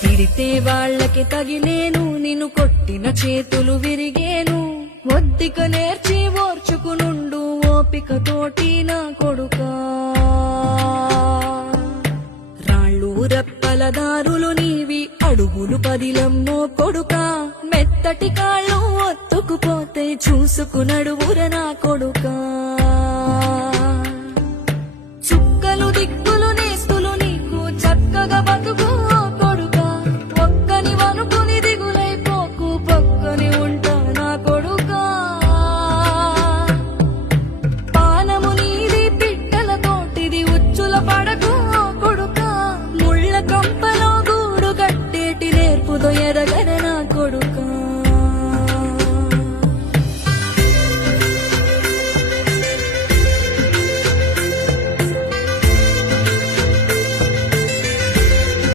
తిడితే వాళ్ళకి తగిలేను, నిన్ను కొట్టిన చేతులు విరిగేను. ఒద్దిక నేర్చి ఓర్చుకునుండు ఓపికతోటి నా కొడుకా. రాళ్ళు రెప్పల దారులు నీవి, అడుగులు పదిలమ్మో కొడుకా. మెత్తటి కాళ్ళు ఒత్తుకుపోతే చూసుకునడువుర నా కొడుకా. చుక్కలు దిక్కులు నేస్తులు నీకు చక్కగా బతుకు కొడుకా. ఒక్కని వనుకుని దిగులైపోకు, పక్కని ఉంటా నా కొడుకా. పానము నీది పిట్టల తోటిది, ఉచ్చుల పడకు కొడుకా. ముళ్ళ కంపలో గూడు కట్టేటి నేర్పుతో ఎదగన